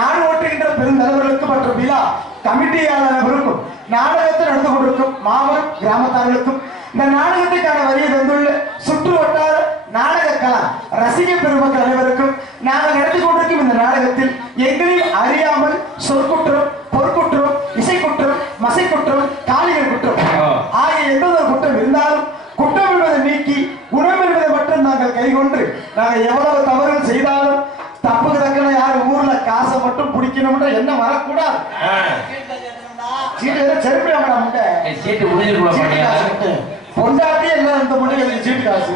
நாடு ஓட்டுகின்ற பெருந்தலைவர்களுக்கு மற்றும் விழா கமிட்டியாளர்களுக்கும் நாடகத்தில் நடந்து கொண்டிருக்கும் மாபெரும் கிராமத்தார்களுக்கும் இந்த நாடகத்துக்கான வரியை தந்துள்ள சுற்று வட்டார நாடக கலா ரசிக பெருமக்கள் அனைவருக்கும் நாங்கள் நடத்தி கொண்டிருக்கும் இந்த நாடகத்தில் எங்களையும் அறியாமல் சொற்குற்றம், பொற்குற்றம், இசைக்குற்றம், மசைக்குற்றம், காலிகள் குற்றம் ஆகிய எந்த ஒரு குற்றம் இருந்தாலும் குற்றம் என்பதை நீக்கி குணம் என்பதை மட்டும் நாங்கள் கைகொண்டு நாங்கள் எவ்வளவு தவறுகள் செய்தாலும் தப்புக்கு தக்கன யாரும் ஊர்ல காசை மட்டும் பிடிக்கணும்ன்ற என்ன வரக்கூடாது. பொண்டாட்டி எல்லாம் இந்த முன்னாடி சீட்டு காசு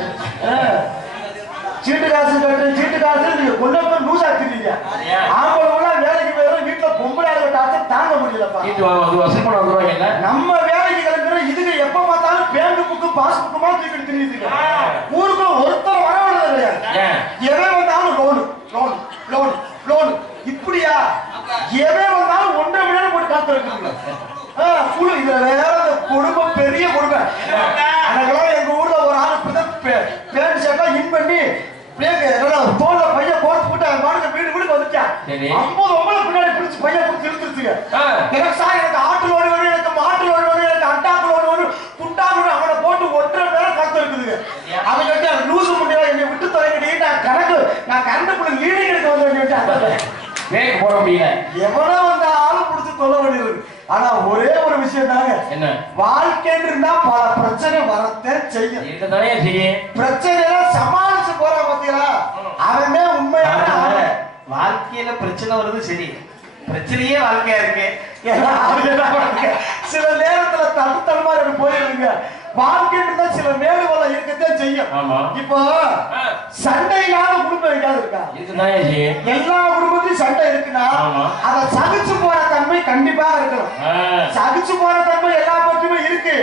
சீட்டு காசு கட்டு சீட்டு காசு கொண்டு போய் லூசா திரிங்க. ஆம்பளை வேலைக்கு போயிடும், வீட்டுல பொம்பளை ஆளு தாங்க முடியலப்பா. நம்ம வேலைக்கு கிளம்புற இதுக்கு எப்ப பார்த்தாலும் பேங்க் புக்கு பாஸ்புக்குமா தூக்கிட்டு திரியுதுங்க. ஊருக்குள்ள ஒருத்தர் வரவில்லை கிடையாது. எவன் வந்தாலும் லோனு லோன் லோன் லோன் இப்படியா எவன் வந்தாலும் 1.5 மணி நேரம் போட்டு காத்து இருக்குங்க. இதுல வேற குடும்பம் பெரிய குடும்பம். அன்னைக்கெல்லாம் எங்க ஊர்ல ஒரு ஆளு பேண்ட் ஷர்ட்டா இன் பண்ணி தோல்ல பையன் போட்டு போட்டு அவன் வீடு வீடுக்கு வந்துட்டான். 50 பின்னாடி பிடிச்சி பையன் பிடிச்சி இழுத்துருச்சுங்க. எனக்கு சார் எனக்கு ஆட்டு லோடு வேணும், எனக்கு மாட்டு லோடு வேணும், எனக்கு அண்டாக்கு லோடு வேணும், புண்டாக்கு வேணும். அவனை போட்டு 1.5 மணி நேரம் காத்து இருக்குதுங்க. அவன் கிட்ட லூசு முடியல என்னை விட்டு தொலைக்கடி நான் கரண்ட் புள்ள லீடிங் எடுக்க வந்து போட முடியல. எவனோ வந்து ஆளு பிடிச்சி சொல்ல வேண்டியது. ஆனா ஒரே ஒரு விஷயம் தாங்க, என்ன வாழ்க்கைன்னு இருந்தா பல பிரச்சனை வரத்தே செய்யும். பிரச்சனை சமாளிச்சு போற பாத்தீங்களா, அவனே உண்மையான வாழ்க்கையில பிரச்சனை வருது. சரி, பிரச்சனையே வாழ்க்கையா இருக்கு. சில நேரத்துல தடுத்தல் மாதிரி போயிருங்க. வாழ்க்கைன்னு சில மேலுவெல்லாம் இருக்கத்தான் செய்யும். இப்போ சண்டை இல்லாத குடும்பம் எங்காவது இருக்கா? எல்லா குடும்பத்திலும் சண்டை இருக்குன்னா அதை சகிச்சு போற தன்மை கண்டிப்பா இருக்கணும். சகிச்சு போற தன்மை எல்லா பக்கமே இருக்கு.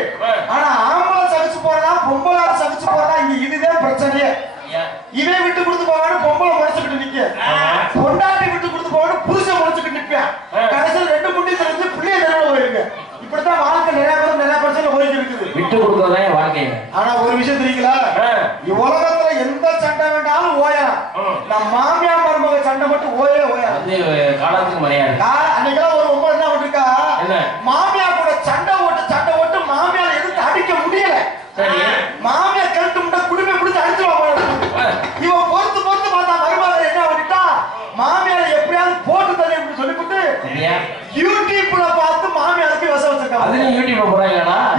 ஆனா ஆம்பளை சகிச்சு போறதா பொம்பளை சகிச்சு போறதா இங்க இதுதான் பிரச்சனையே. இவன் விட்டு கொடுத்து போவான்னு பொம்பளை முறைச்சுக்கிட்டு நிக்க, பொண்டாட்டி விட்டு கொடுத்து போவான்னு புருஷன் முறைச்சுக்கிட்டு நிற்பான். கடைசியில் 2 முட்டி தெரிஞ்சு பிள்ளைய தெருவில் போயிருக்கு. இப்படித்தான் வாழ்க்கை நிறைய பிரச்சனை போயிட்டு இருக்குது. விட்டு கொடுத்ததே வாழ்க்கை. ஆனா ஒரு விஷயம் தெரியுங்களா, உலகத்துல எந்த சண்டை வேண்டாலும் ஓயலாம். நம்ம மாமியார் மருமக சண்டை மட்டும் ஓயாது. காலத்துக்கு மரியாதை. அன்னைக்கெல்லாம் ஒரு பொம்பளை என்ன பண்ணிருக்கா, மாமியார் கூட சண்டை ஓட்டு மாமியார் எதிர்த்து அடிக்க முடியல. மாமியார் கழுத்து முட்டை குடும்பம் பிடிச்சு அடிச்சுவாங்க. இவன் பொறுத்து பார்த்தா மருமக என்ன பண்ணிட்டா, மாமியார் எப்படியாவது போட்டு தரேன் அப்படின்னு சொல்லிவிட்டு யூடியூப்ல பார்த்து மாமியாருக்கு விஷம் வச்சிருக்காங்க.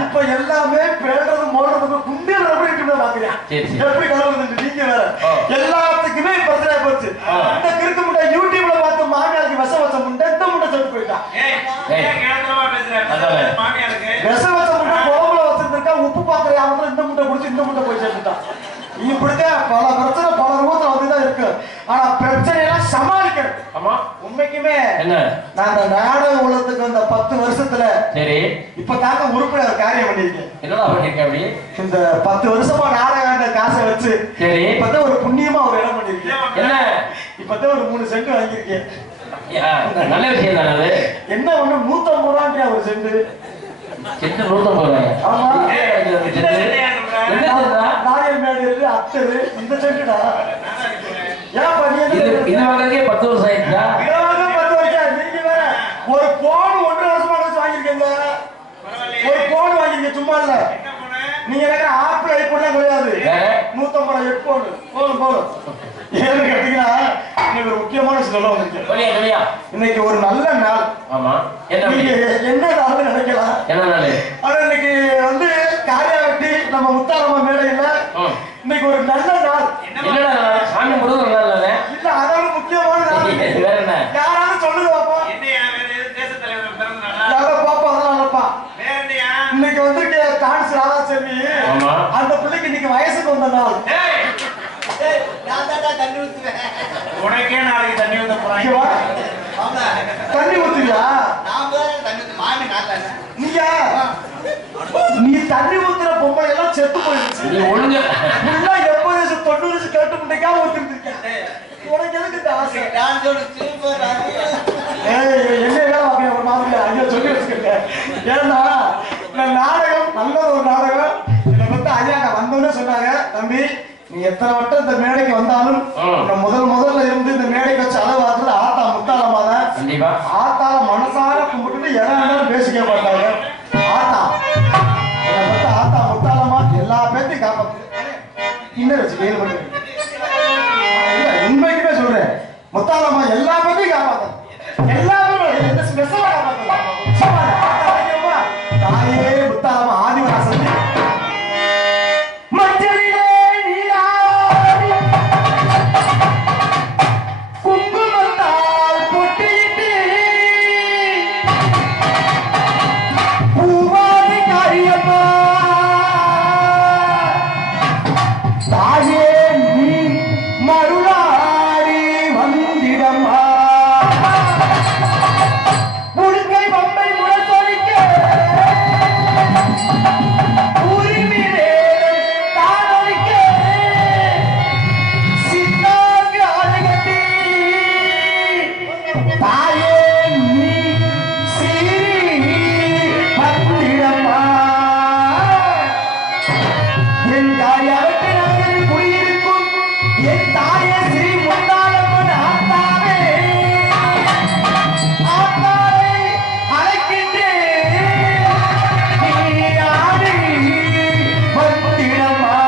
இப்ப எல்லாமே பேடுறது மோடுறது குண்டியல் யூடியூப்ல பாக்குறேன். எப்படி கலவுது நீங்க வேற எல்லாத்துக்குமே பிரச்சனை போச்சு. இந்த கிறுக்கு முட்டை யூடியூப்ல பார்த்து மாமியாருக்கு விஷம் வச்ச முட்டை இந்த முட்டை சொல்லிட்டு போயிட்டான். விஷம் வச்ச முட்டை குழம்புல வச்சிருந்திருக்கா, உப்பு பாக்குற யாரும் இந்த முட்டை குடிச்சு இந்த முட்டை போய் சேர்த்துட்டான். இப்படிதான் பல பிரச்சனை பல ரூபத்துல வந்துதான் இருக்கு. ஆனா பிரச்சனை எல்லாம் சமாளிக்கணும். உண்மைக்குமே நான் அந்த நாடக உலகத்துக்கு வந்த 10 வருஷத்துல இப்ப தாங்க உறுப்பினர் காரியம் பண்ணிருக்கேன். என்னடா பண்ணிருக்கேன்? இந்த 10 வருஷமா நாடக காசை வச்சு இப்பதான் ஒரு புண்ணியமா ஒரு இடம் பண்ணிருக்கேன். இப்பதான் ஒரு 3 சென்ட் வாங்கியிருக்கேன். நல்ல விஷயம் தானே. என்ன ஒண்ணு 150 ரூபாய் ஒரு சென்ட். 150 ரூபாய்? ஆமா. நாயல் மேடு அத்தரு இந்த சென்ட்டுடா. ஏன் பண்ணிய இது வாங்கறதுக்கே 10 வருஷம் ஆயிடுச்சா? 10 வருஷம். நீங்க வேற ஒரு போன் 1.5 வருஷமா கழிச்சு வாங்கிருக்கீங்க. ஒரு போன் வாங்கிருக்கீங்க சும்மா இல்ல. நீங்க நினைக்கிற ஆப்பிள் ஐபோன்லாம் கிடையாது. 150 ரூபாய் ஹெட்போன் போதும். ஏன்னு கேட்டீங்கன்னா இன்னைக்கு ஒரு முக்கியமான சொல்ல வந்திருக்கேன். இன்னைக்கு ஒரு நல்ல நாள். ஆமா. என்ன நாள்னு நினைக்கலாம். என்ன நாள்? ஆனா இன்னைக்கு வந்து காரியாவட்டி நம்ம முத்தாரம்மா மேடையில இன்னைக்கு ஒரு நல்ல நாள். என்னடா சாமி முருகன் நல்ல நாள் இல்ல, அதாவது முக்கியமான நாள். வேற என்ன? யாராவது சொல்லுங்க பாப்போம். தேச தலைவர் பிறந்த நாள். யாரோ பாப்பா அதனாலப்பா. வேற என்னையா? இன்னைக்கு வந்து டான்ஸ் ராதாசேவி அந்த பிள்ளைக்கு இன்னைக்கு வயசுக்கு வந்த நாள். நான் தான் தண்ணி ஊத்துவேன். உனக்கே நாளைக்கு தண்ணி ஊத்த போறாங்க. தண்ணி ஊத்துவியா? நான் தான் தண்ணி ஊத்து. மாமி நாட்டானே. நீ தண்ணி ஊத்துற பொம்பளை எல்லாம் செத்து போயிடுச்சு. நீ ஒழுங்க ஃபுல்லா 80 90 கேட்டு முன்னைக்காக ஊத்திட்டு இருக்கேன். உனக்கு எதுக்கு இந்த ஆசை? டான்ஸோட சூப்பர். என்ன வேலை வாங்க ஒரு மாதிரி ஐயா சொல்லி வச்சுக்கிட்டேன். ஏன்னா நான் நாடகம் நல்ல ஒரு நாடகம் இதை வந்து ஐயா வந்தோன்னே சொன்னாங்க, தம்பி நீ எத்தனை வட்டம் இந்த மேடைக்கு வந்தாலும் முதல்ல இருந்து இந்த மேடைக்கு வச்சு அளவு ஆத்துல ஆத்தா முத்தாளமா தான் கண்டிப்பா ஆத்தால மனசார கும்பிட்டு எல்லாம் பேசிக்க மாட்டாங்க. ஆத்தா ஆத்தா முத்தாலமா எல்லா பேர்த்தையும் காப்பாத்து. இன்னும் வச்சு கேள்வி பண்ணி உண்மைக்குமே சொல்றேன், முத்தாலமா எல்லா பேர்த்தையும் காப்பாத்து. எல்லாரும் ஸ்பெஷலா காப்பாத்து. தாயே முத்தாலமா ஆதிவாசன் மஞ்சளிலே நீராடி குங்குமத்தால் பொட்டிட்டு பூவாதி காரியம்மா தாயே நீ மருளாடி வந்திடம்மா முழுக்கை பம்பை முழத்தொழிக்க உரிமை வேதம் தானொழிக்க சித்தாங்கு ஆளுகட்டி தாயே நீ சீரி வந்திடம்மா என் தாயவற்றை நாங்கள் குடியிருக்கும் என் தாயே ஸ்ரீ முத்தாலம்மன் ஆத்தாவே ஆத்தாவை அழைக்கின்றேன் நீ ஆடி வந்திடம்மா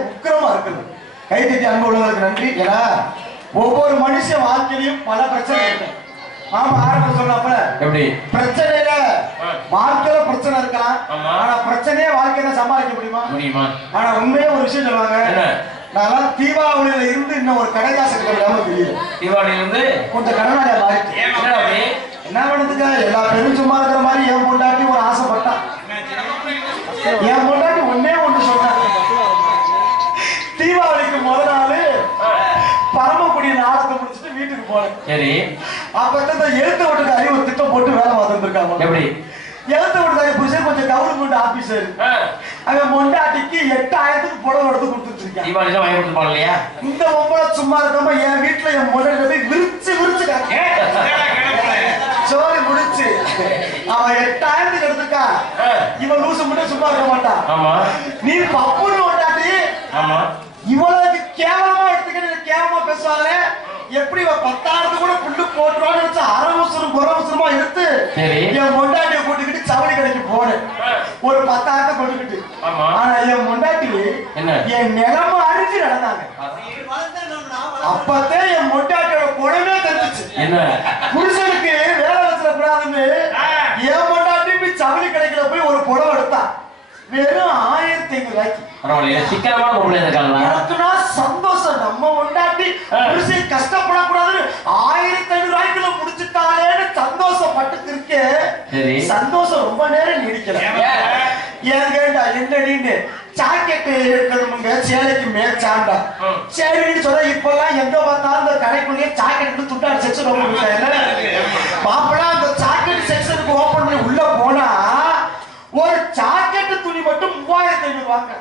உக்கிரமா இருக்குது. கைத்தட்டி அன்பு உள்ளவர்களுக்கு நன்றி. ஏன்னா ஒவ்வொரு மனுஷன் வாழ்க்கையிலும் பல பிரச்சனை இருக்கு. ஆமா, ஆரம்ப சொன்னாப்ப எப்படி பிரச்சனையில வாழ்க்கையில பிரச்சனை இருக்கலாம். ஆனா பிரச்சனையே வாழ்க்கையில சமாளிக்க முடியுமா? ஆனா உண்மையே ஒரு விஷயம் சொல்லுவாங்க, நான் தீபாவளியில இருந்து இன்னும் ஒரு கடைகாசு கிடையாம தெரியல. தீபாவளியில இருந்து கொஞ்சம் கடனாளியா மாறிட்டு என்ன பண்ணுதுங்க, எல்லா பெரும் சும்மா இருக்கிற மாதிரி என் பொண்டாட்டி ஒரு ஆசைப்பட்டா. என் பொண்டாட்டி ஒன்னே ஒண்ணு சொன்னாங்க, தீபாவளிக்கு முதல் நாள் பரமக்குடி நாடகத்தை முடிச்சுட்டு வீட்டுக்கு போனேன். சரி, அப்பதான் எழுத்து விட்டுக்கு அறிவு திட்டம் போட்டு வேலை பார்த்துருக்காங்க. எப்படி எழுத்து விட்டு புருஷன் கொஞ்சம் கவர்மெண்ட் ஆபீசர், அவன் மொண்டாட்டிக்கு 8000க்கு புடவை எடுத்து கொடுத்துட்டு இருக்கான். தீபாவளி வாங்கி கொடுத்து போகலையா? இந்த ஒவ்வொரு சும்மா இருக்காம என் வீட்டுல என் மொண்டாட்டி போய் விரிச்சு சோழி முடிச்சு அவன் 8000க்கு எடுத்துக்கா. இவன் லூசு மட்டும் சும்மா இருக்க மாட்டான். நீ பப்புன்னு மொண்டாட்டி இவ்வளவு கேவலமா எடுத்துக்கிட்டு கேவலமா பேசுவாங்களே, எப்படி 10,000 கூட புல்லு போட்டுருவான்னு வச்சு அரவசரம் புறவசரமா எடுத்து என் மொண்டாட்டியை கூட்டிக்கிட்டு சவடி கடைக்கு போனேன். ஒரு 10,000 கொடுத்துட்டு ஆனா என் முன்னாடி என் நிலம அழிஞ்சு நடந்தாங்க. அப்பத்தே என் முன்னாட்டியோட குணமே தெரிஞ்சிச்சு. புருஷனுக்கு வேலை வச்சிட கூடாதுன்னு என் முன்னாட்டி போய் சவுளி கடைக்குள்ள போய் ஒரு புடவை எடுத்தா வெறும் 1500 ரூபாய்க்கு. சிக்கனமான பொருள் எனக்குன்னா சந்தோஷம். நம்ம முன்னாட்டி புருஷன் கஷ்டப்படக்கூடாதுன்னு 1500 ரூபாய்க்குள்ள முடிச்சுட்டாலேன்னு சந்தோஷப்பட்டு இருக்கே. சந்தோஷம் ரொம்ப நேரம் நீடிக்கல. ஏன் கேட்டா என்னடின்னு ஜாக்கெட்டு எடுக்கணுமுங்க சேலைக்கு மேற்சாண்டா சரின்னு சொல்ல இப்பெல்லாம் எங்க பார்த்தாலும் இந்த கடைக்குள்ளேயே ஜாக்கெட் துட்டாடு செக்ஷன் ஓபன் பண்ணிட்டாங்க. பாப்பெல்லாம் அந்த ஜாக்கெட் செக்ஷனுக்கு ஓபன் பண்ணி உள்ள போனா ஒரு ஜாக்கெட் துணி மட்டும் 3500 வாங்க.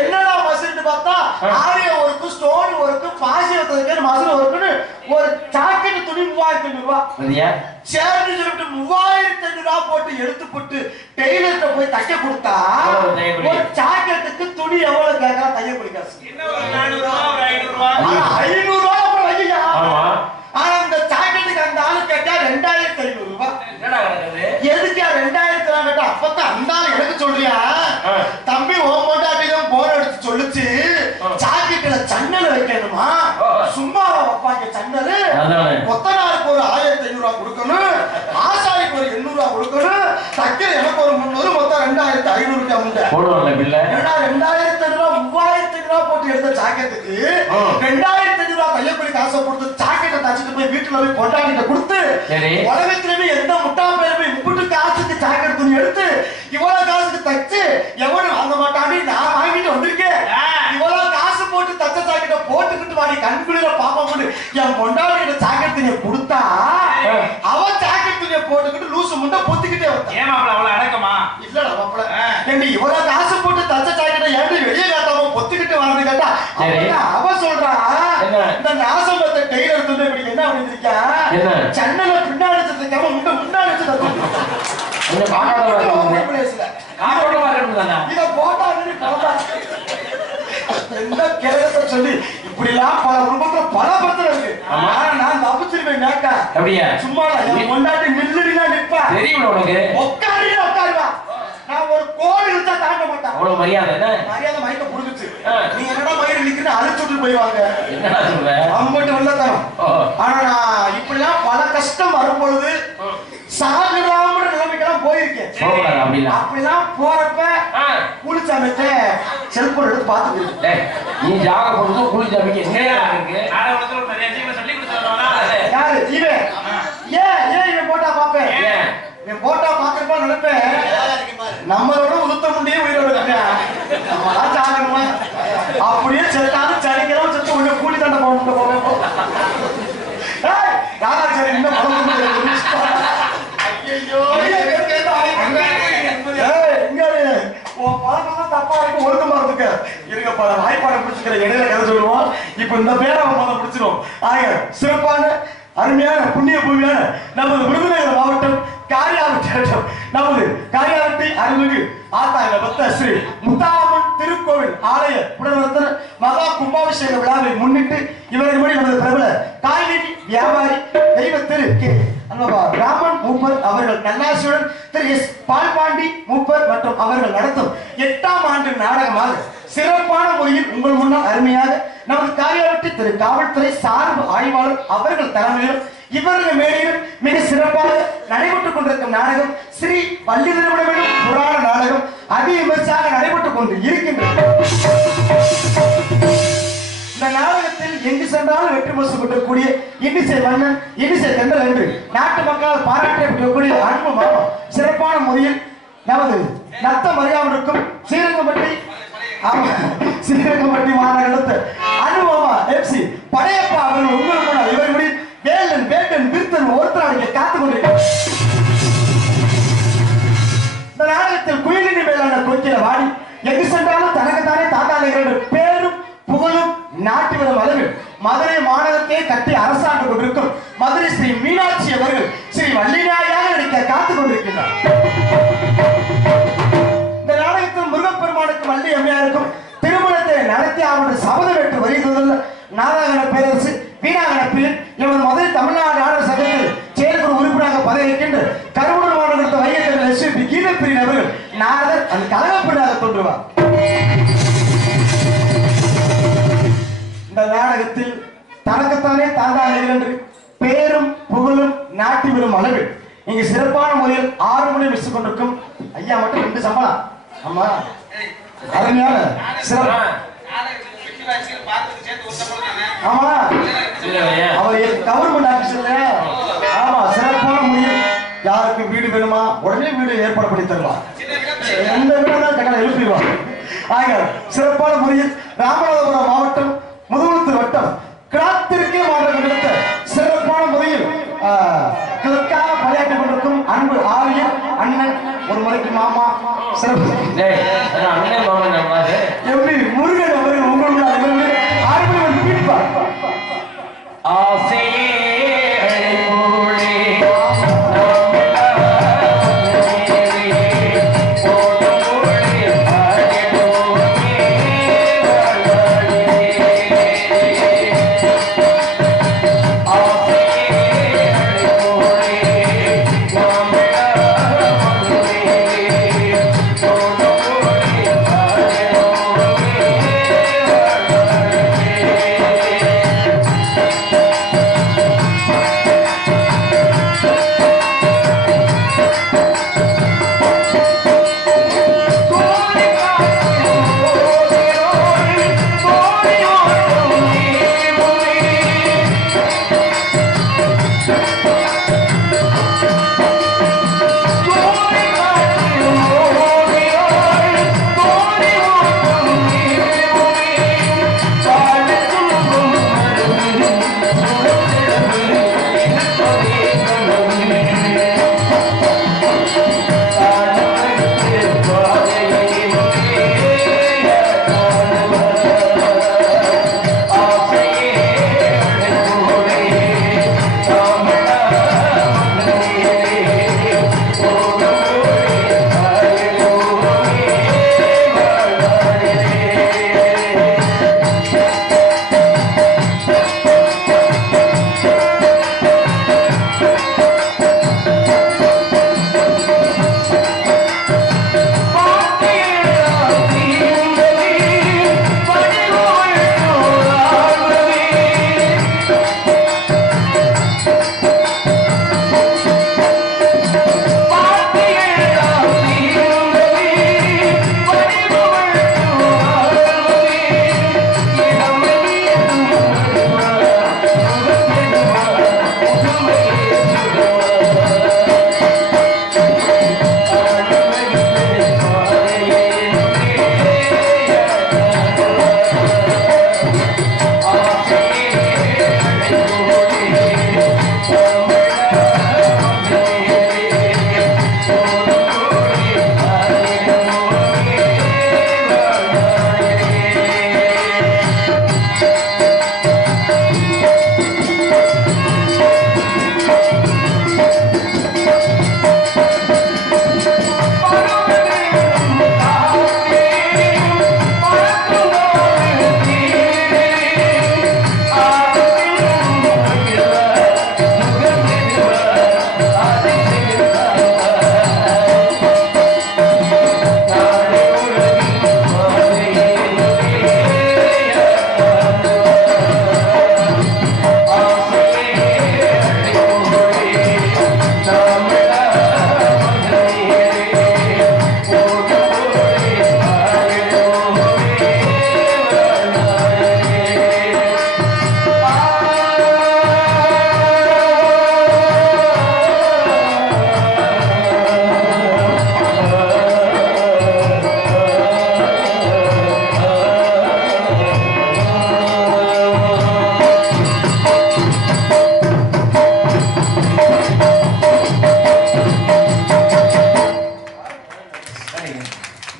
என்னடா மசின்னு பார்த்தா ஆரிய ஒர்க்கு ஸ்டோன் ஒர்க்கு பாசி மசில் ஒர்க்குன்னு ஒரு ஜாக்கெட் துணி 3500 ரூபாய். சேர்ந்து சொல்லிட்டு 3500 ரூபாய் போட்டு எடுத்து போட்டு டெய்லர்கிட்ட போய் தைக்க கொடுத்தா ஒரு ஜாக்கெட்டுக்கு துணி எவ்வளவு கேட்கறா தைய பிடிக்காது 500 ரூபாய் அப்புறம் வையா. ஆனா இந்த ஜாக்கெட்டுக்கு அந்த ஆளு கேட்டா 2500 ரூபாய். எதுக்கா 2000 ரூபாய் கேட்டா அப்பதான் அந்த ஆளு எனக்கு சொல்றியா தம்பி ஓம் போட்டாட்டிதான் போர் எடுத்து சொல்லுச்சு ஜாக்கெட்ல சன்னல் வைக்கணுமா சும்மாவா வைப்பாங்க சன்னல். கொத்தனாருக்கு ஒரு 1500 ரூபாய் கொடுக்கணும், ஆசாரிக்கு ஒரு 800 ரூபாய் கொடுக்கணும், தைக்கிற எனக்கு ஒரு 300 மொத்தம் 2500 ரூபாய். 2500 ரூபாய் 3000 ரூபாய் போட்டு எடுத்த ஜாக்கெட்டுக்கு 2500 ரூபாய் தையப்படி காசை கொடுத்து ஜாக்கெட்டை தச்சுட்டு போய் வீட்டுல போய் பொண்டாட்டிட்ட கொடுத்து உலகத்திலுமே எந்த முட்டா பேருமே இப்படி காசுக்கு ஜாக்கெட் துணி எடுத்து இவ்வளவு காசுக்கு தச்சு எவனும் வாங்க மாட்டான்னு நான் வாங்கிட்டு வந்திருக்கேன். இவ்வளவு காசு போட்டு தச்ச ஜாக்கெட்டை போட்டுக்கிட்டு வாடி கண்குளிர பாப்பா என் பொண்டாட்டிட்ட ஜாக்கெட் துணியை கொடுத்தா அவன் ஜாக்கெட் துணியை போட்டுக்கிட்டு லூசு முண்டை பொத்திக்கிட்டே அடக்கமா இல்லடா மாப்பிள்ள ஏண்டி இவ்வளவு காசு போட்டு தச்ச ஜாக்கெட்டை ஏண்டி வெளியே காட்டாம பொத்திக்கிட்டு வரது கேட்டா அவ சொல்றா இந்த நாசமத்தை டெய்லர் துணி இப்படி என்ன பண்ணிருக்கா சன்னல பின்னாடி வச்சிருக்காம முன்னாடி வச்சு சொல்லி இப்படி எல்லாம் பல குடும்பத்துல பல பிரச்சனை இருக்கு. நான் தப்பிச்சிருவேன் சும்மா கொண்டாட்டி நில்லுனா நிப்பா தெரியும் உனக்கு உட்காருவா. நான் ஒரு கோடி இருந்தா தாண்ட மாட்டேன். அவ்வளவு மரியாதை மயக்க புரிஞ்சுச்சு. நீ என்னடா மயிறு நிக்கிறேன்னு அழைச்சுட்டு போய்வாங்க அம்பட்டு வெள்ள தரம். ஆனா நான் இப்படிலாம் பல கஷ்டம் வரும்பொழுது சாகராம நிலைமைக்கெல்லாம் போயிருக்கேன். அப்படிலாம் போறப்ப குளிச்சாமிட்டு செல்போன் எடுத்து பார்த்துட்டு நீ ஜாக போடுறது குளிச்சாமிக்கு யாரு இவன் ஏன் இவன் போட்டா பாப்பேன் இவன் போட்டா பாக்குறப்ப நினைப்பேன் நம்மளோட உளுத்த முடியே உயிரோட நம்மளா சாகணுமா அப்படியே செத்தாலும் சரிக்கிறோம் செத்து உள்ள கூலி தண்டை போட்டு போவேன். ராதாச்சரி இன்னும் தப்பா இருக்கு ஒழுக்கமா இருக்கு இருக்க பல வாய்ப்பாடு பிடிச்சிக்கிற இடையில கதை சொல்லுவோம். இப்ப இந்த பேரை அவன் பிடிச்சிடும். ஆக சிறப்பான அருமையான புண்ணிய பூமியான நமது விருதுநகர் மாவட்டம் நமது காரியாவட்டி அருள்மிகு ஆத்தாங்க பக்த ஸ்ரீ முத்தாரம்மன் திருக்கோவில் ஆலய புனர்வர்த்தன மகா கும்பாபிஷேக விழாவை முன்னிட்டு இவர்கள் மொழி நமது பிரபல காய்கறி வியாபாரி தெய்வ திரு ராமன் மூப்பர் அவர்கள் நல்லாசியுடன் திரு எஸ் பால்பாண்டி மூப்பர் மற்றும் அவர்கள் நடத்தும் 8ஆம் ஆண்டு நாடகமாக சிறப்பான முறையில் உங்கள் முன்னால் அருமையாக நமது காரியாவட்டி திரு காவல்துறை சார்பு ஆய்வாளர் அவர்கள் தலைமையிலும் இவர்கள் மேலும் மிக சிறப்பாக நடைபெற்றுக் கொண்டிருக்கும் நாடகம் ஸ்ரீ வள்ளி திருமணம் புராண நாடகம் அதி விமர்சையாக நடைபெற்றுக் கொண்டு இருக்கின்றது. இந்த நாடகத்தில் எங்கு சென்றாலும் வெற்றி முரசு கொண்டிருக்கக்கூடிய இன்னிசை மன்னன் இன்னிசை தென்றல் என்று நாட்டு மக்களால் பாராட்டப்பட்டிருக்கக்கூடிய அன்பு மாமா சிறப்பான முறையில் நமது நத்த மரியாதைக்கும் ஸ்ரீரங்கம்பட்டி மாநகரத்து அனுபவமா எஃப்சி படையப்பா அவர்கள் உங்கள் முன்னால் இவர்களின் வேலன் வேட்டன் விருத்தன் ஒருத்தராக காத்துக் கொண்டிருக்கிறார். இந்த நாடகத்தில் குயிலினி மேலான கொக்கில வாடி எங்கு சென்றாலும் தனக்குத்தானே தாத்தாளர்கள் பேரும் புகழும் நாட்டு வரும் அளவில் மதுரை மாநகரத்தை கட்டி அரசாண்டு கொண்டிருக்கும் மதுரை ஸ்ரீ மீனாட்சி அவர்கள் ஸ்ரீ வள்ளிநாயாக நடிக்க காத்துக் கொண்டிருக்கிறார். இந்த நாடகத்தில் முருகப்பெருமானுக்கும் வள்ளி அம்மையாருக்கும் திருமணத்தை நடத்தி அவருடைய சபதம் பெற்று வருகிறது. நாராயண பேரரசு வீணாகணப்பில் எமது மதுரை தமிழ்நாடு ஆடர் சங்கத்தில் செயற்குழு உறுப்பினராக பதவியேற்கின்ற கருவூர் மாநகரத்தை அந்த கலகப்படாத தோன்றுவா. இந்த நாடகத்தில் தனக்குத்தானே தாண்டானீர்கள் என்று பேரும் புகழும் நாட்டி வரும் அளவில் இங்கு சிறப்பான முறையில் 6 மணி மிஸ் கொண்டிருக்கும் ஐயா மட்டும் 2 சம்பளம். ஆமா, அருமையான சிறப்பு. ஆமா, அவர் கவர்மெண்ட் ஆபீஸ் இல்லையா? ஆமா, சிறப்பான முறையில் யாருக்கு வீடு வேணுமா உடனே வீடு ஏற்பாடு பண்ணி தருவார். எந்த வீடாக கட்டணம் எழுப்பிடுவார். ஆக சிறப்பான முறையில் ராமநாதபுரம் மாவட்டம் முதுகுளத்தூர் வட்டம் கிராத்திருக்கே மாவட்டம் எடுத்த சிறப்பான முறையில் கிழக்காக பணியாற்றிக் கொண்டிருக்கும் அன்பு ஆரியர் அண்ணன், ஒரு முறைக்கு மாமா சிறப்பு எப்படி முருகன் அவர்கள் உங்களுடைய 6 மணி பீட்பார்.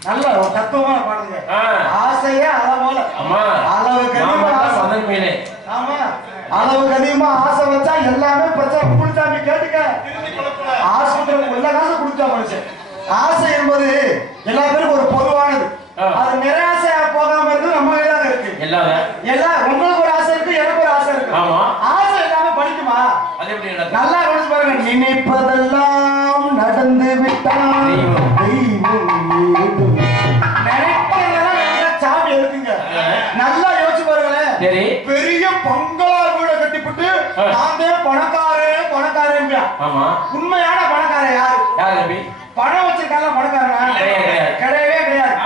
நல்ல ஒரு தத்துவமான பாடுங்க. ஆசையா அளவோல அளவுக்கு அதிகமா ஆமா அளவுக்கு அதிகமா ஆசை வச்சா எல்லாமே பிரச்சனை. குளிச்சாமி கேட்டுக்க, ஆஸ்பத்திரி எல்லா காசும் குளிச்சா மனுஷன். ஆசை என்பது எல்லா பேருக்கும் ஒரு பொதுவானது. அது நிராசையா போகாம இருக்கு நம்ம கையில இருக்கு. எல்லாம் உங்களுக்கு ஒரு ஆசை இருக்கு, எனக்கு ஒரு ஆசை இருக்கு. ஆசை எல்லாமே படிக்குமா? நல்லா கவனிச்சு பாருங்க. நினைப்பதெல்லாம் நடந்து விட்டால் தெய்வம் சரி. பெரிய பங்களா வீட கட்டிவிட்டு நான் தான் பணக்காரன். ஆமா. உண்மையான பணக்காரன் யாரு? யாரு தம்பி? பணம் வச்சிருக்காங்க பணக்காரன் கிடையவே கிடையாது.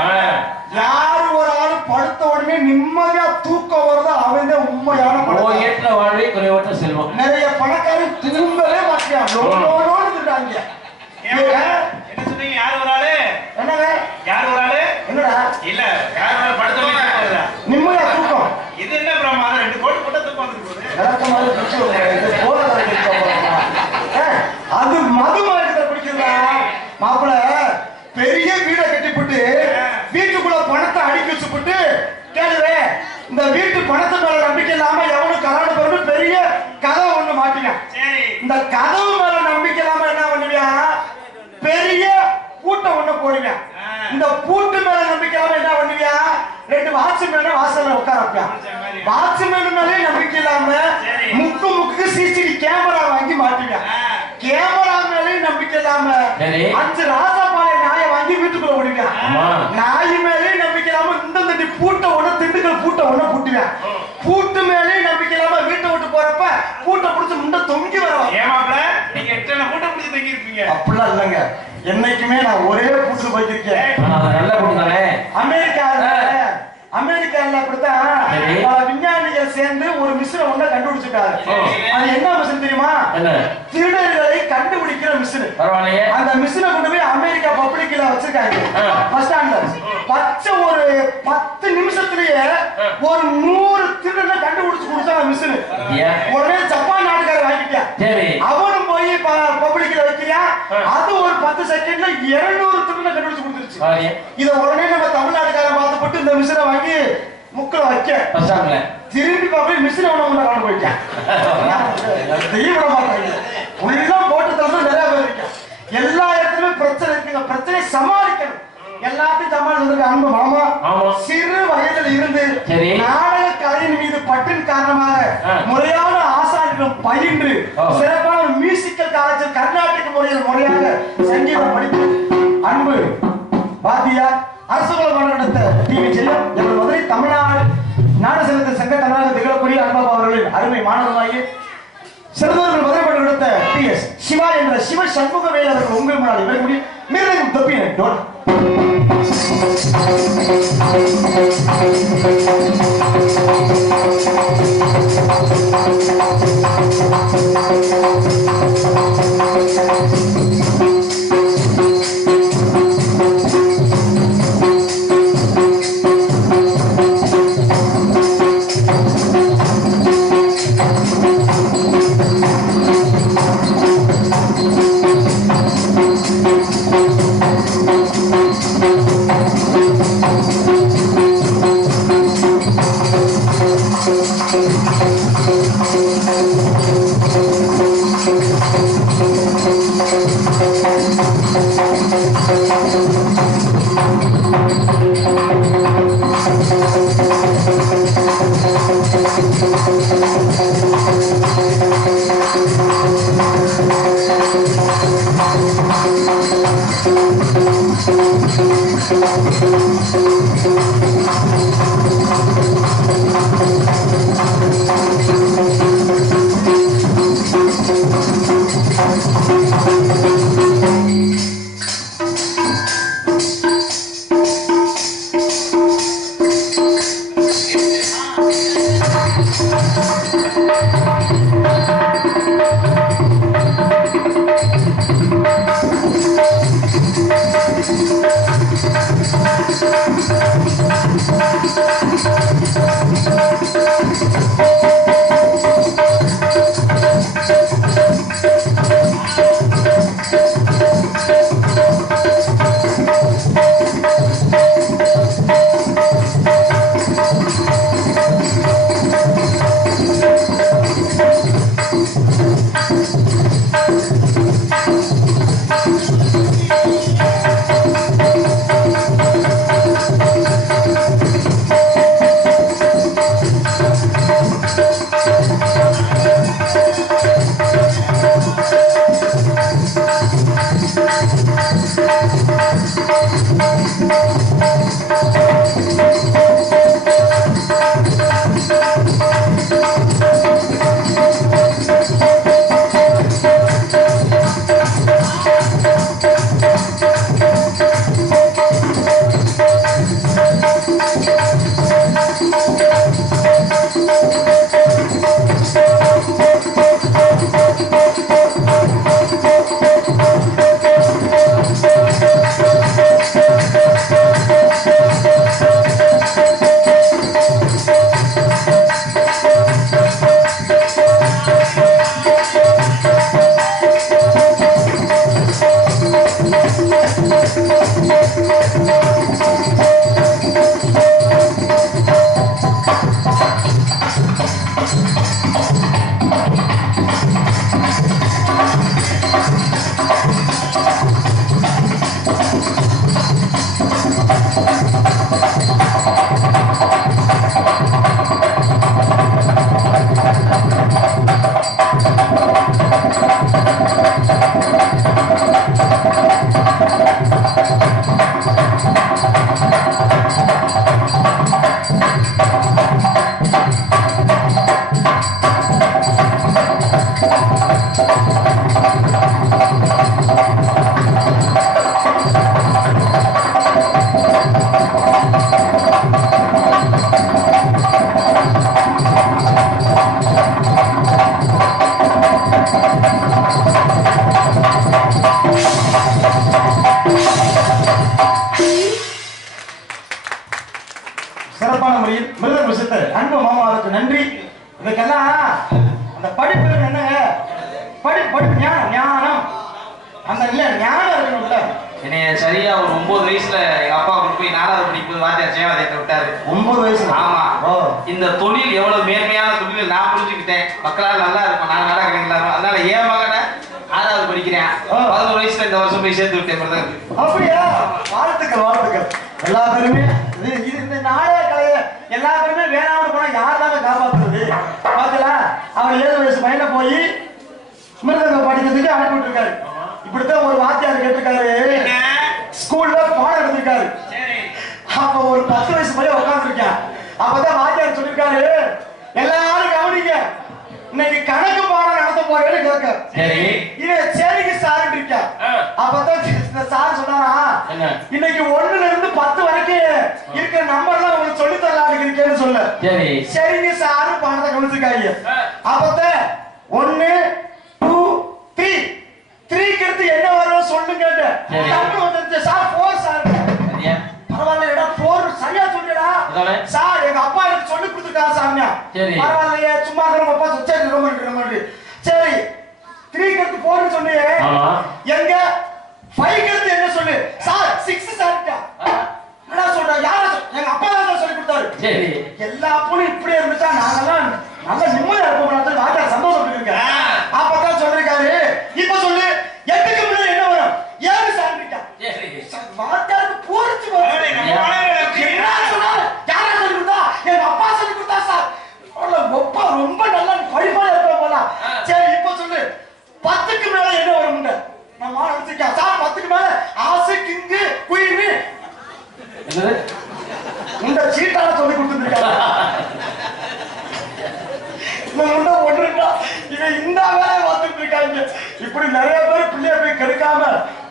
யாரு ஒரு ஆளு படுத்த உடனே நிம்மதியா தூக்கம் வருதோ அவன் தான் உண்மையான பணக்காரன். ஏற்ற வாழ்வே குறைவற்ற செல்வம். நிறைய பணக்காரன் திரும்பவே மாட்டாங்க. என்ன சொன்னீங்க? யார் ஒரு ஆளு? என்னங்க யார் ஒரு ஆளு? என்னடா இல்ல யார் ஒரு ஆளு படுத்த நிம்மதியா தூக்கம். இது என்ன பிரமாதம்? 2 கோடி போட்டு தூக்கம் வந்துருக்கு. அது மது மயக்கத்தை குடிக்கிறதா மாப்பிள்ள? பெரிய வீடை கட்டிவிட்டு வீட்டுக்குள்ள பணத்தை அடுக்கி வச்சுட்டு கேளுவே, இந்த வீட்டு பணத்தை மேல நம்பிக்கை இல்லாம எவனும் கராடு பண்ணு பெரிய கதவை ஒண்ணு மாட்டிங்க. இந்த கதவு மேல நம்பிக்கை இல்லாம என்ன பண்ணுவியா? பெரிய பூட்டை ஒண்ணு போடுவேன். இந்த பூட்டு மேல நம்பிக்கை இல்லாம என்ன பண்ணுவியா? 2 வாட்ச்மேன வாசல்ல உட்காரப்பியா. வாட்ச்மேன் மேலே நம்பிக்கை இல்லாம முக்கு சிசிடிவி கேமரா வாங்கி மாட்டுவேன். கேமரா மேலே நம்பிக்கை இல்லாம 5 ராசாபாளைய நாயை வாங்கி வீட்டுக்குள்ள ஓடுவேன். நாய் மேலே நம்பிக்கை இல்லாம இந்த பூட்டை ஒண்ணு திண்டுக்கல் பூட்டை ஒண்ணு பூட்டுவேன். பூட்டு மேலே நம்பிக்கை இல்லாம வீட்டை விட்டு போறப்ப பூட்டை பிடிச்சு முண்டை தொங்கி வரவா. ஏமாப்ல நீங்க எத்தனை பூட்டை பிடிச்சு தொங்கி இருப்பீங்க? அப்படிலாம் இல்லைங்க. என்னைக்குமே நான் ஒரே பூட்டு போய்க்கிருக்கேன். நல்ல பூட்டு தானே. அமெரிக்கால அப்படித்தான் பல விஞ்ஞானிகள் சேர்ந்து ஒரு மிஷினை ஒண்ண கண்டுபிடிச்சிட்டாரு. அது என்ன மிஷின் தெரியுமா? திருடர்களை கண்டுபிடிக்கிற மிஷின். அந்த மிஷினை கொண்டு போய் அமெரிக்கா பப்ளிக்ல வச்சிருக்காங்க. பஸ் ஸ்டாண்ட்ல பச்சை ஒரு 10 நிமிஷத்திலேயே ஒரு 100 திருடனை கண்டுபிடிச்சு கொடுத்தா மிஷின். உடனே ஜப்பான் நாட்டுக்காரர் வாங்கிட்டான். அவனும் போய் பப்ளிக்ல வைக்கிறியா, அது ஒரு 10 செகண்ட்ல 200 திருடனை கண்டுபிடிச்சு கொடுத்துருச்சு. இத உடனே நம்ம தமிழ்நாட்டுக்காரன் பார்த்து போட்டு இந்த மிஷினை வாங்கி முக்கல வைக்க திரும்பி போய் மிஷினை ஒண்ணு கொண்டு போயிட்டான். உள்ள போட்டு தரணும் நிறைய பேர் இருக்கேன். எல்லா இடத்துலயும் பிரச்சனை இருக்குங்க. பிரச்சனை சமாளிக்கணும். எல்லாத்தையும் சமாளிச்சு அன்பு மாமா சிறு வயதில் இருந்து நாடக கலையின் மீது பற்றின் காரணமாக முறையான ஆசானிடம் பயின்று சிறப்பான ஒரு மியூசிக்கல் காலேஜில் கர்நாடக முறையாக சங்கீதம் படித்து அன்பு பாத்தியா அரசுகளை நடத்த டிவி செல்லும் எங்கள் மதுரை தமிழ்நாடு நாடக சங்க தமிழக திகழக்கூடிய அன்பாபா அவர்களின் அருமை மாணவர்களாகி சிறந்தவர்கள் மதுரை படம் நடத்த PS சிவா என்ற சிவ சண்முகவேல் அவர்கள் உங்கள் முன்னாடி வரக்கூடிய மிருதங்கம் தொப்பியன் டோன். சிறப்பான முறையில் மிருத விஷயத்தை அன்பு மாமாவுக்கு நன்றி. இதுக்கெல்லாம் அந்த படிப்பு என்னங்க, படிப்பு ஞானம் அந்த இல்ல ஞானம் இருக்கணும்ல. என்னைய சரியா ஒரு 9 வயசுல எங்க அப்பா கொண்டு போய் 4வது படிக்கும்போது வாத்தியார் சேவாதியத்தை விட்டாரு. 9 வயசுல? ஆமா. இந்த தொழில் எவ்வளவு மேன்மையான தொழில் நான் புரிஞ்சுக்கிட்டேன். மக்களால் நல்லா இருக்கும், நான் நல்லா கிடைக்கலாம். அதனால என் மகனை 6வது படிக்கிறேன். 11 வயசுல இந்த வருஷம் போய் சேர்த்து விட்டேன் பிரதர். அப்படியா? வாழ்த்துக்கள். எல்லா பேருமே இந்த நாடக கலைய எல்லா பேருமே வேணாம்னு போனா யார் தாங்க காப்பாத்துறது? பாத்தீங்களா, அவர் 7 வயசு பையனை போய் மிருதங்கம் படிக்கிறதுக்கு அனுப்பிட்டு இருக்காரு. இப்படித்தான் ஒரு வாத்தியார் கேட்டிருக்காரு, ஸ்கூல்ல பாடம் எடுத்திருக்காரு. அப்ப ஒரு 10 வயசு பையன் உட்கார்ந்துருக்கேன். அப்பதான் வாத்தியார் சொல்லிருக்காரு, எல்லாரும் கவனிங்க, இன்னைக்கு கணக்கு பாடம் நடத்த போறேன்னு கேட்க. இவன் சரிக்கு சார் இருக்கா. அப்பதான் இந்த சார் சொன்னாரா, இன்னைக்கு 1ல இருந்து 10 வரைக்கும் இருக்கிற நம்பர்லாம் உங்களுக்கு சொல்லி தரலான்னு இருக்கேன்னு சொல்ல. சரிங்க சாரு பாடத்தை கவனிச்சிருக்காங்க. அப்பதான் 1 2 3 3க்கு அடுத்து என்ன வரும் சொல்லுங்க. டக்கு வந்து சார் 4 சார். பரவாயில்லையடா 4 சரியா சொல்லுடா சார், எங்க அப்பா எனக்கு சொல்லி கொடுத்துருக்காரு சாமியா. பரவாயில்லையே, சும்மா நம்ம அப்பா சரி ரொம்ப சரி. 3க்கு அடுத்து 4 சொன்னியே, எங்க 5க்கு அடுத்து என்ன சொல்லு சார்? 6 சார். என்ன சொல்ற? யார? எங்க அப்பா தான் சொல்லி கொடுத்தாரு. எல்லா அப்பனும் இப்படியே இருந்துட்டா நாங்கெல்லாம் நல்ல நிம்மதியா இருப்போம், வாத்தியார் சந்தோஷப்பட்டு. அப்பதான் சொல்லிருக்காரு, இப்ப சொல்லு 8க்கு முன்னாடி என்ன வரும்? 7 சார். வாத்தியாருக்கு போரிச்சு என்ன சொன்னாரு? யாரா சொல்லி கொடுத்தா? எங்க அப்பா சொல்லி கொடுத்தா சார். அப்பா ரொம்ப நல்லா படிப்பா இருப்ப போல. சரி இப்ப சொல்லு 10க்கு மேல என்ன வரும்? நான் மான எடுத்துக்கேன் சார். 10க்கு மேல ஆசை கிங்கு குயின்னு இந்த சீட்டால சொல்லி கொடுத்துருக்காங்க. இந்த வேலையை பார்த்துட்டு இருக்காங்க. இப்படி நிறைய பேர் பிள்ளைய போய் கெடுக்காம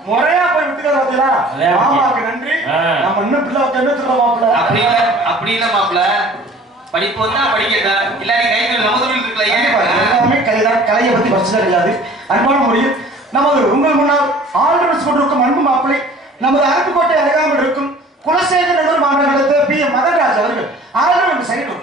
முறையா போய் விட்டுக்கிறா. மாமாவுக்கு நன்றி. நம்ம இன்னும் பிள்ளை கெடுத்துற மாப்பிள்ள. அப்படி இல்ல மாப்பிள்ள, படிப்பு வந்தா படிக்கட்டா, இல்லாட்டி கைகள் நமதுவில் இருக்கல. எல்லாமே கலைதான், கலையை பத்தி பிரச்சனை கிடையாது. அன்பான முறையில் நமது உங்கள் முன்னால் ஆளுநர் கொண்டிருக்கும் அன்பு மாப்பிள்ளை, நமது அருப்புக்கோட்டை அருகாமல் இருக்கும் குலசேகர நகர் மாநகரத்தை பி மதன்ராஜ் அவர்கள் ஆளுநர் சைடு.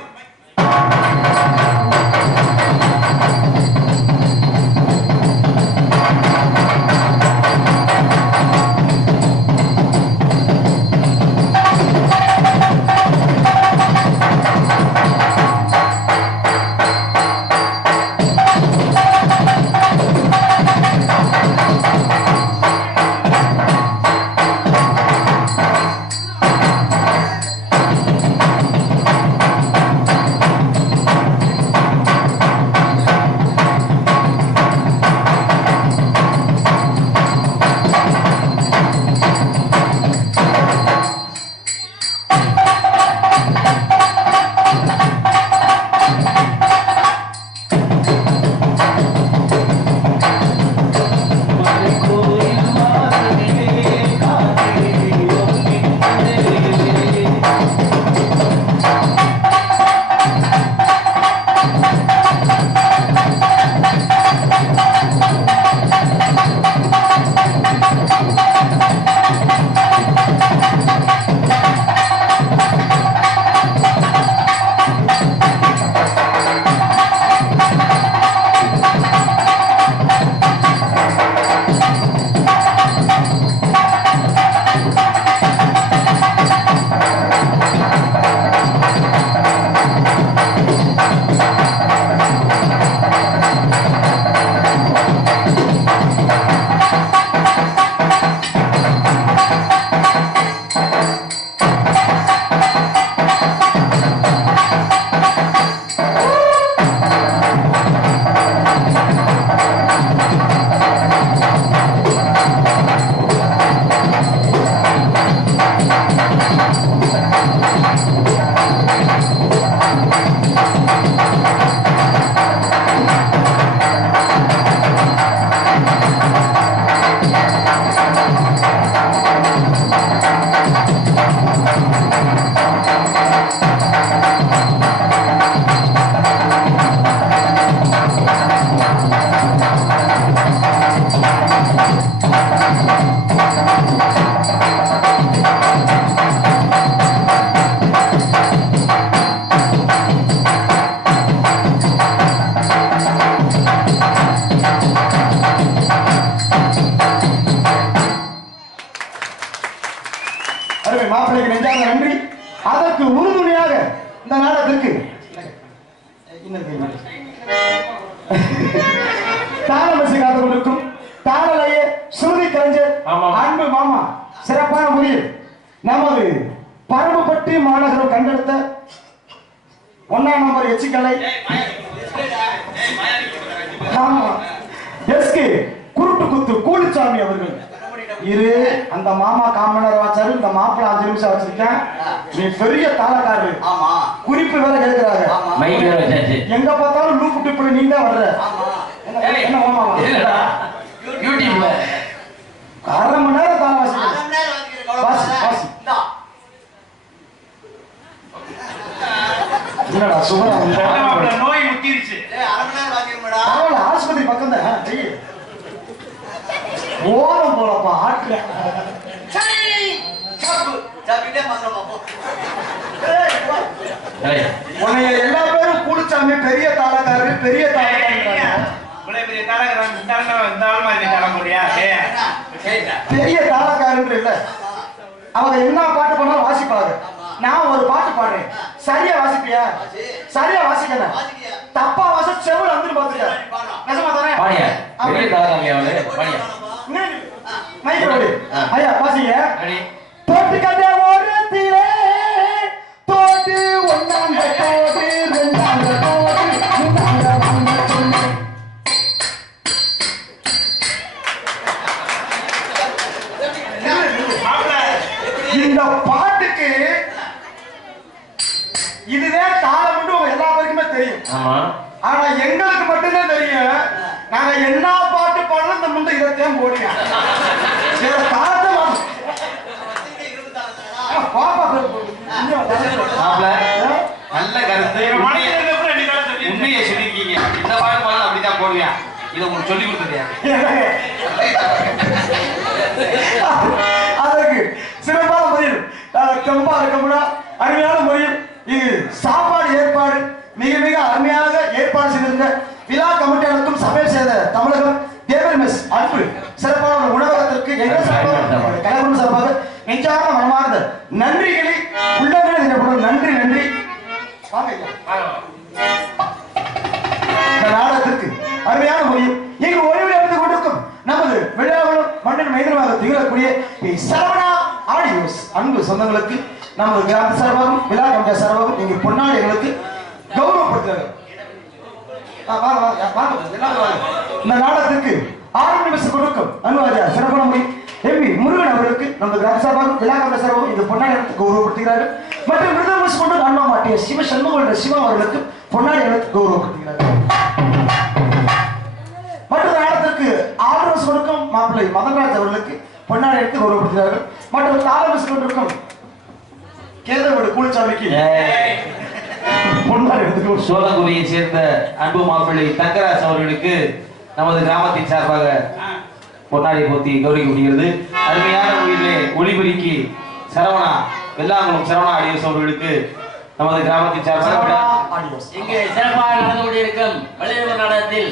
இந்த நாடகத்திற்கு தாளமசி காத்து கொண்டிருக்கும் தாளலைய சுருதி கலைஞர் அன்பு மாமா சிறப்பான முறையில் நமது பரம்புப்பட்டி மாநகரம் கண்டெடுத்த 1ஆம் நம்பர் எச்சிக்கலை எஸ்கே குருட்டு குத்து கூலிச்சாமி அவர்கள் இரு அந்த மாமா காமனர் வச்சாரு இந்த மாப்பிள்ள 5 நிமிஷம் வச்சிருக்கேன் நீ பெரிய தாளக்காரரு குறிப்பு வேற கேட்கிறாங்க எங்க பார்த்தாலும் லூப் டிப்ல நீ தான் வர்ற என்ன மாமா யூடியூப்ல 1/2 மணி நேரம் தாள வாசி என்னடா சுகரா நோய் முத்திருச்சு ஆஸ்பத்திரி பக்கம் தான் ஓரம் போலப்பா ஆட்டுல உன்னைய எல்லா பேரும் கூலிச்சாமி பெரிய தாளக்காரரு பெரிய பெரிய தாளக்காரன்று இல்ல அவங்க என்ன பாட்டு பண்ணாலும் வாசிப்பாங்க நான் ஒரு பாட்டு பாடுறேன் சரியா வாசிப்பியா சரியா வாசிக்கணும் தப்பா வாசி செவல் வந்து பாத்துக்க நிஜமா தானே பாடியா பெரிய தாளக்காரங்க அவளே பாடியா மைக்ரோடி ஐயா வாசிங்க தோட்டு கட்டே ஓரத்திலே தோட்டு ஒண்ணாம் தோட்டு ரெண்டாம் தோட்டு மூணாம் வந்து சொன்ன இந்த பாட்டுக்கு இதுவே தாளம் மட்டும் எல்லா பேருக்குமே தெரியும் ஆனா எங்களுக்கு மட்டும்தான் தெரியும் நாங்க என்ன பாட்டு பாடணும் இந்த முண்டை இதைத்தான் போடுங்க தாளத்தை நல்ல கருத்து உண்மையை சொல்லிருக்கீங்க இந்த பாட்டு பாடணும் அப்படிதான் போடுவியா இதை உங்களுக்கு சொல்லி கொடுத்துருக்கியா அதற்கு சிறப்பான முறையில் ரொம்ப இருக்கமுடா அருமையான முறையில் இது சாப்பாடு ஏற்பாடு மிக மிக அருமையாக ஏற்பாடு செய்திருந்த விழா கமிட்டியாளருக்கும் சமையல் செய்த தமிழகம் தேவர் மெஸ் அன்பு சிறப்பான ஒரு உணவகத்திற்கு எங்கள் சார்பாக கலைஞர் சார்பாக நெஞ்சார்ந்த மனமார்ந்த நன்றிகளை உள்ளவர்கள் தினப்படும் நன்றி நன்றி இந்த நாடகத்திற்கு அருமையான முறையில் இங்கு ஒளிவில் எடுத்துக் கொண்டிருக்கும் நமது விழாவிலும் மண்ணின் மைதனமாக திகழக்கூடிய சரவணா ஆடியோஸ் அன்பு சொந்தங்களுக்கு நமது கிராம சார்பாகவும் விழா கமிட்டி சார்பாகவும் இங்கு பொன்னாடி எங்களுக்கு கௌரவப்படுத்துகிறார்கள். இந்த நாடகத்திற்கு 6 நிமிஷம் கொடுக்கும் அனுவாதியா சிறப்பான முறை எம்பி முருகன் அவர்களுக்கு நமது கிராம சார்பாகவும் விழா கமிட்டி சார்பாகவும் இந்த பொன்னாடி எடுத்து கௌரவப்படுத்துகிறார்கள். மற்றும் மிருதம் கொண்டு அண்ணா மாட்டிய சிவ சண்முக சிவா அவர்களுக்கு பொன்னாடி எடுத்து கௌரவப்படுத்துகிறார்கள். மற்றொரு நாடகத்திற்கு 6 நிமிஷம் கொடுக்கும் மாப்பிள்ளை மதன்ராஜ் அவர்களுக்கு பொன்னாடி எடுத்து கௌரவப்படுத்துகிறார்கள். மற்றும் 4 நிமிஷம் கொண்டிருக்கும் கேதவடு கூலிச்சாமிக்கு பொன்னாடி எடுத்து சோழங்குடியை சேர்ந்த அன்பு மாப்பிள்ளை தங்கராஜ் அவர்களுக்கு நமது கிராமத்தின் சார்பாக பொன்னாடி போத்தி கௌரவிக்கப்படுகிறது. அருமையான முறையிலே ஒளிபெருக்கி சரவணா வெள்ளாங்குளம் சரவணா ஆடியோஸ் அவர்களுக்கு நமது கிராமத்தின் சார்பாக இங்கு சிறப்பாக நடந்து கொண்டிருக்கும் வள்ளியம்மன் நாடகத்தில்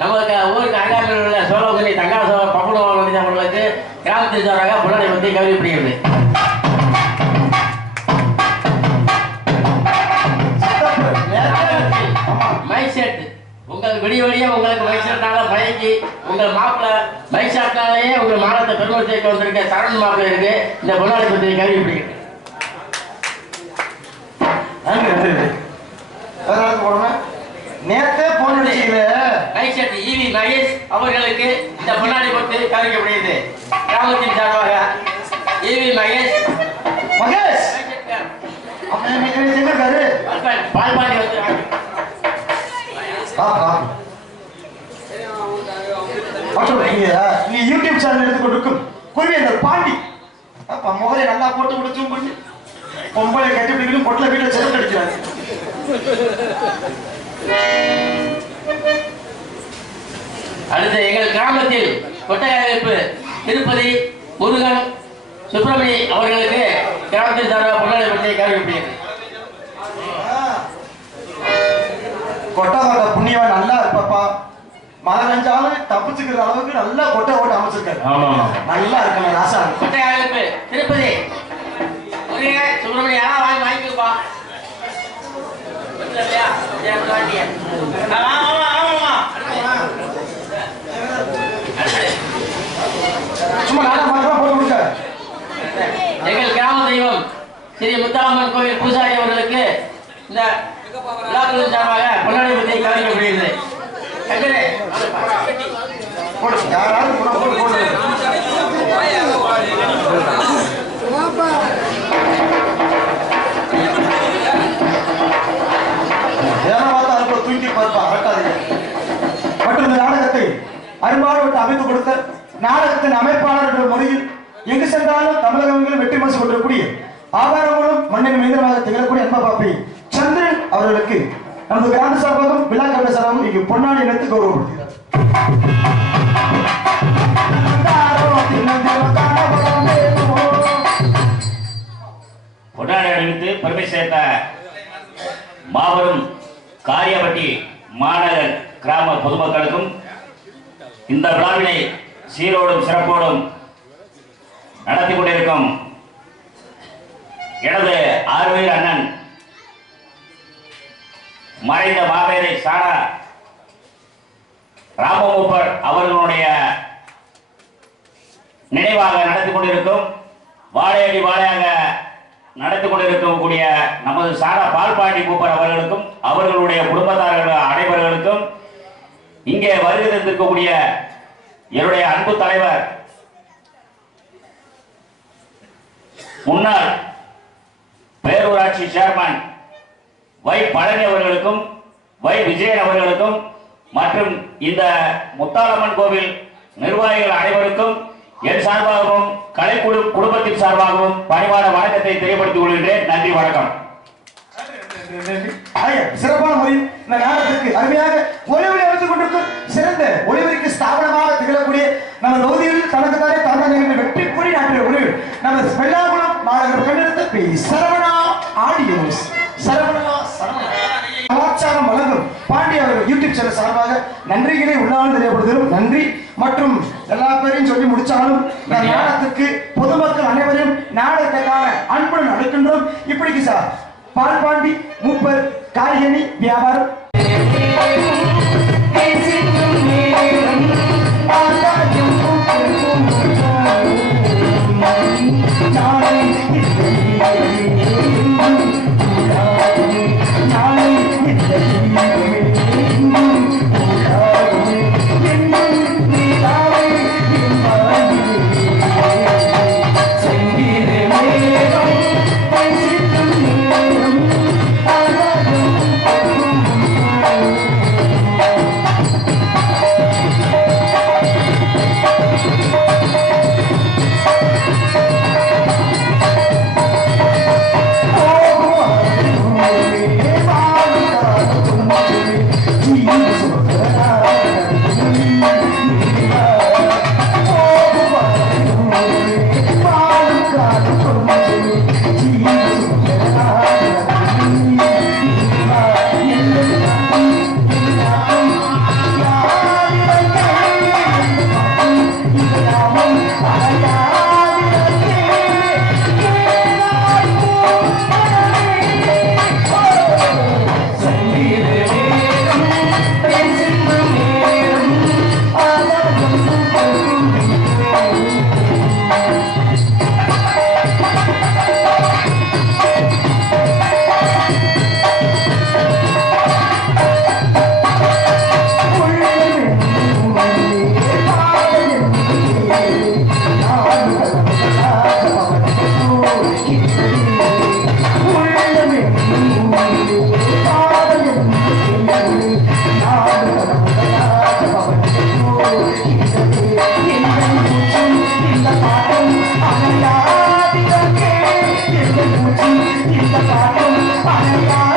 நமக்கு ஊருக்கு அருகாமையில் உள்ள சோழகுடி தங்கராஜ் பப்புடம் அவர்களுக்கு கிராமத்தின் சார்பாக பொன்னாடி போத்தி கௌரவிக்கப்படுகிறது. மைசெட் உங்கள் விடிய விடிய உங்களுக்கு மைசெட்டால பழகி உங்கள் மாப்பிள்ள மைசாட்டாலேயே உங்கள் மானத்தை பெருமை சேர்க்க வந்திருக்க சரண் மாப்பிள்ள இருக்கு. இந்த பொன்னாடி பற்றி கௌரவிக்கப்படுகிறது. நேரத்தே போன் அடிச்சீங்க மைசெட் ஈவி மகேஷ் அவர்களுக்கு இந்த பொன்னாடி பற்றி கௌரவிக்கப்படுகிறது. கிராமத்தின் சார்பாக ஈவி மகேஷ் மகேஷ் பால்பாண்டி வந்து நீ யூடியூப் சேனல் எடுத்துக்கொண்டிருக்கும் குருவேந்தர் பாண்டி முகலை நல்லா போட்டு விடுச்சும் பண்ணி பொம்பளை கட்டி பிடிக்கணும் பொட்டல வீட்டுல சிறப்பு அடிக்கிறாங்க. அடுத்து எங்கள் கிராமத்தில் கொட்டையாளிப்பு திருப்பதி முருகன் சுப்பிரமணி அவர்களுக்கு கிராமத்தின் சார்பாக பொன்னாடி பற்றி கௌரவிக்கப்படுகிறது. கொட்டை கொட்ட புண்ணியவன் நல்லா இருப்பப்பா மழை பெஞ்சாலும் தப்பிச்சுக்கிற அளவுக்கு நல்லா கொட்டை ஓட்ட அமைச்சிருக்காரு. நல்லா இருக்கணும் ராசா. கொட்டையாளிப்பு திருப்பதி முருகன் சுப்பிரமணி யாரா வாங்கிப்பா சும்மா நாடா மாத்திரம் போட்டு கொடுக்க. எங்கள் கிராம தெய்வம் ஸ்ரீ முத்தாலம்மன் கோயில் பூசாரி அவர்களுக்கு இந்த விழாக்களின் சார்பாக பொன்னாடை பற்றி கவனிக்கப்படுகிறது. போடு யாராவது போடு போடு. தூக்கி பார்ப்பா அரட்டாதீங்க. மற்றும் இந்த நாடகத்தை அரும்பாடுபட்டு அமைத்து கொடுத்த நாடகத்தின் அமைப்பாளர் என்ற முறையில் எங்கு சென்றாலும் தமிழகங்கள் வெற்றி மனசு கொண்டிருக்கூடிய ஆதாரங்களும் மண்ணின் மைந்தமாக திகழக்கூடிய அன்பா பாப்பி சந்திரன் அவர்களுக்கு நமது கிராம சார்பாகவும் விழா கட்ட சார்பாகவும் இங்கு பொன்னாடி இணைத்து கௌரவப்படுகிறார். பொன்னாடை அணிவித்து பெருமை சேர்த்த மாபெரும் காரியப்பட்டி மாநகர் கிராம பொதுமக்களுக்கும் இந்த விழாவினை சீரோடும் சிறப்போடும் நடத்தி கொண்டிருக்கும் எனது ஆர்வீர் அண்ணன் மறைந்த மாவேரை சாரா ராமமூப்பர் அவர்களுடைய நினைவாக நடத்தி கொண்டிருக்கும் வாழையடி வாழையாக நடத்தி கொண்டிருக்கக்கூடிய நமது சாரா பால்பாண்டி மூப்பர் அவர்களுக்கும் அவர்களுடைய குடும்பத்தார்கள் அனைவர்களுக்கும் இங்கே வருகை தந்திருக்கக்கூடிய என்னுடைய அன்பு தலைவர் முன்னாள் பேரூராட்சி சேர்மன் வை பழனி அவர்களுக்கும் வை விஜயன் அவர்களுக்கும் மற்றும் இந்த முத்தாலம்மன் கோவில் நிர்வாகிகள் அனைவருக்கும் என் சார்பாகவும் கலைக்குழு குடும்பத்தின் சார்பாகவும் பணிவான வணக்கத்தை தெரியப்படுத்திக் கொள்கின்றேன். நன்றி, வணக்கம். சிறப்பான முறையில் இந்த நாடகத்திற்கு அருமையாக ஒளிவரி அமைத்துக் கொண்டிருக்கும் சிறந்த ஒளிவரிக்கு ஸ்தாபனமாக திகழக்கூடிய நம்ம தொகுதியில் தனக்குத்தானே தமிழக வெற்றி கூறி நாட்டிய ஒளிவு நம்ம வெள்ளாகுளம் மாநகர் கண்டிருந்த சரவணா ஆடியோஸ் சரவணா கலாச்சாரம் வழங்கும் பாண்டி அவர்கள் யூடியூப் சேனல் சார்பாக நன்றிகளை உள்ளாலும் தெரியப்படுத்துகிறோம். நன்றி மற்றும் எல்லா பேரையும் சொல்லி முடிச்சாலும் நாடகத்துக்கு பொதுமக்கள் அனைவரையும் நாடகத்துக்கான அன்புடன் அழைக்கின்றோம். இப்படிக்கு சார் பால்பாண்டி மூப்பர் காய்கனி வியாபாரம் இந்த பாட்டும்